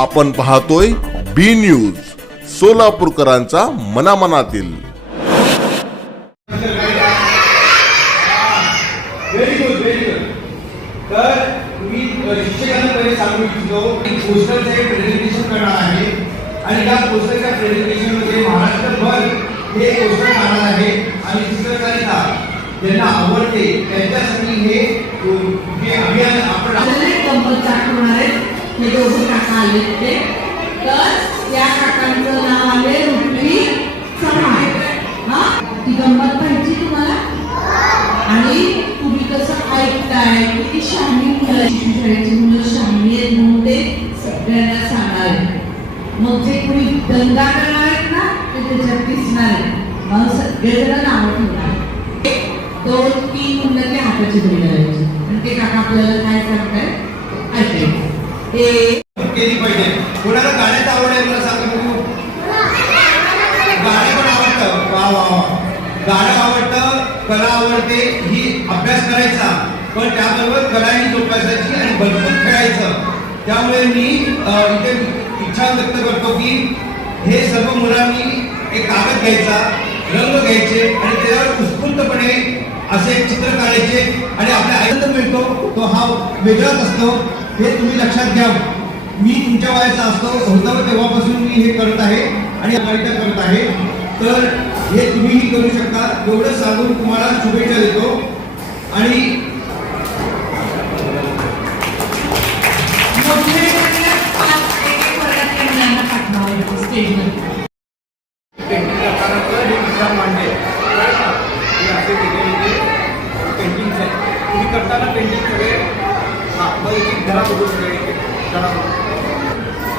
आपण पाहतोय बी न्यूज सोलापूरकरांचा मनामनातील. आणि या पोस्टरच्या प्रेझेंटेशनमध्ये महाराष्ट्रभर हे पोस्टर राहणार आहे. आणि चित्रकारिता ज्यांना आवडते त्यांच्यासाठी हे अभियान आपण आपल्याला एक गंमत दाखवणार आहे हे दोघं काका आले ते तर या काकांचं नाव आले रुपी चव्हाण हा? ती गंमत पाहिजे तुम्हाला? आणि तुम्ही कसं ऐकताय? किती शहाणी मुलं शाळेची मुलं शहाणी आहेत म्हणून ते सगळ्यांना सांगणार आहे मग जे कोणी दंगा करणार आहेत ना ते त्याच्यात दिसणार आहे मग सगळेजण नावं ठेवणार दोन तीन मुलं ते हाताची धुरी घालायची आणि ते काका आपल्याला काय सांगताय ऐकायचं. ते केली पाहिजे. कुणाला गाण्यात आवड आहे मला सांगा गाणे गाणं पण आवडतं. वा वा वा. गाणं आवडतं कला आवडते ही अभ्यास करायचा. पण त्याबरोबर कलाही जोपासायची आणि भरपूर खेळायचं. त्यामुळे मी इथे इच्छा व्यक्त करतो की हे सर्व मुलांनी एक कागद घ्यायचा रंग घ्यायचे आणि त्याच्यावर उत्स्फूर्तपणे असे चित्र काढायचे आणि आपला आनंद मिळतो तो हा वेगळाच असतो. हे तुम्ही लक्षात घ्या. मी तुमच्या वयाचा असतो होतं तेव्हापासून मी हे करत आहे आणि कविता करत आहे. तर हे तुम्हीही करू शकता. एवढं सांगून तुम्हाला शुभेच्छा देतो. आणि पेंटिंग करताना पेंटिंग सगळे हां मग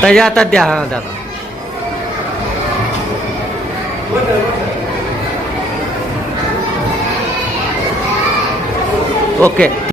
त्याच्या हातात द्या हा दादा. ओके.